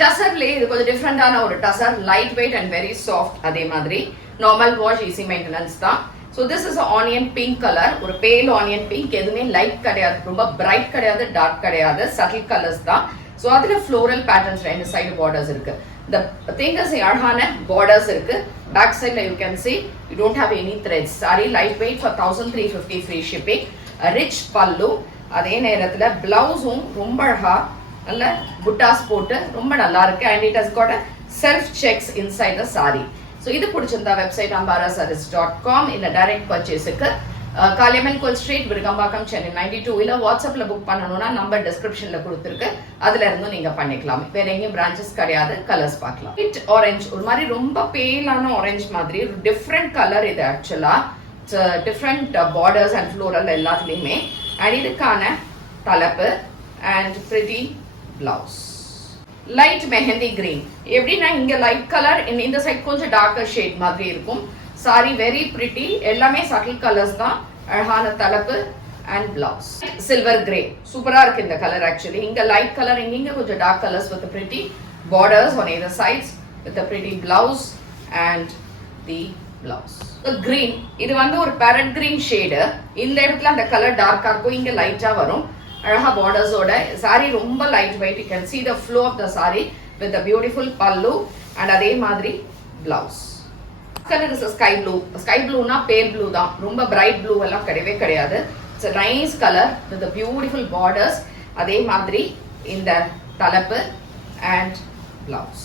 டசர்லயே இது கொஞ்சம் டிஃப்ரெண்டான ஒரு tussar, light weight and very soft. அதே மாதிரி நார்மல் வாஷ், ஈஸி மெயின்டெனன்ஸ் தான். So this is onion pink colour, ஒரு பேல் ஆனியன் பிங்க். எதுவுமே லைட் கிடையாது, ரொம்ப பிரைட் கிடையாது, டார்க் கிடையாது, சட்டில் கலர்ஸ் தான். ஸோ அதுல ஃப்ளோரல் பேட்டர்ன்ஸ் ரெண்டு சைடு பார்டர்ஸ் இருக்கு. இந்த திங்கஸ் அழகான பார்டர்ஸ் இருக்கு. பேக் சைட்ல you can see you don't have any threads. saree light weight for 1350 free shipping. Rich பல்லு. அதே நேரத்துல பிளவுஸும் ரொம்ப அழகா நல்ல புட்டாஸ் போட்டு ரொம்ப நல்லா இருக்கு. And it has got a self sex inside the sorry. So இது பிடிச்சிருந்தா வெப்சைட் ambarasarees.com இல்ல டைரக்ட் பர்ச்சேஸுக்கு காளியம்மன் கோயில் ஸ்ட்ரீட், விருகம்பாக்கம், சென்னை 92 இல்ல வாட்ஸ்அப்ல புக் பண்ணணும்னா நம்பர் டிஸ்கிரிப்ஷன்ல கொடுத்துருக்கு, அதுல இருந்தும் நீங்க பண்ணிக்கலாம். வேற எங்கேயும் பிரான்ச்சஸ் கிடையாது. கலர்ஸ் பார்க்கலாம். லைட் ஆரஞ்சு, ஒரு மாதிரி ரொம்ப பேலான ஆரஞ்சு மாதிரி ஒரு டிஃப்ரெண்ட் கலர். இது ஆக்சுவலா டிஃப்ரெண்ட் பார்டர்ஸ் அண்ட் ஃப்ளோரல் எல்லாத்துலயுமே. அண்ட் இதுக்கான தலைப்பு and pretty blouse. Light mehndi green. எப்படின்னா இங்க லைட் கலர், இந்த சைட் கொஞ்சம் டார்க்கர் ஷேட் மாதிரி இருக்கும். சாரி வெரி பிரிட்டி, எல்லாமே சட்டில் கலர்ஸ் தான். அழகான தலைப்பு அண்ட் பிளவுஸ். சில்வர் கிரே, சூப்பரா இருக்கு இந்த கலர். ஆக்சுவலி இங்க லைட் கலர், இங்க கொஞ்சம் dark colours with pretty borders on either sides with a pretty blouse and the blouse. Green, இது வந்து ஒரு parrot green ஷேடு. இந்த இடத்துல அந்த கலர் டார்க்கா இருக்கும், இங்க லைட்டா வரும். அழகா பார்டர்ஸோட சாரி ரொம்ப light weight. You can see the flow of the saree with a beautiful pallu and அதே மாதிரி blouse. Color is a sky blue. Sky blue na pale blue தான், ரொம்ப bright blue எல்லாம் கிடையவே கிடையாது. It's a nice color with the beautiful borders. அதே மாதிரி இந்த தலைப்பு and blouse.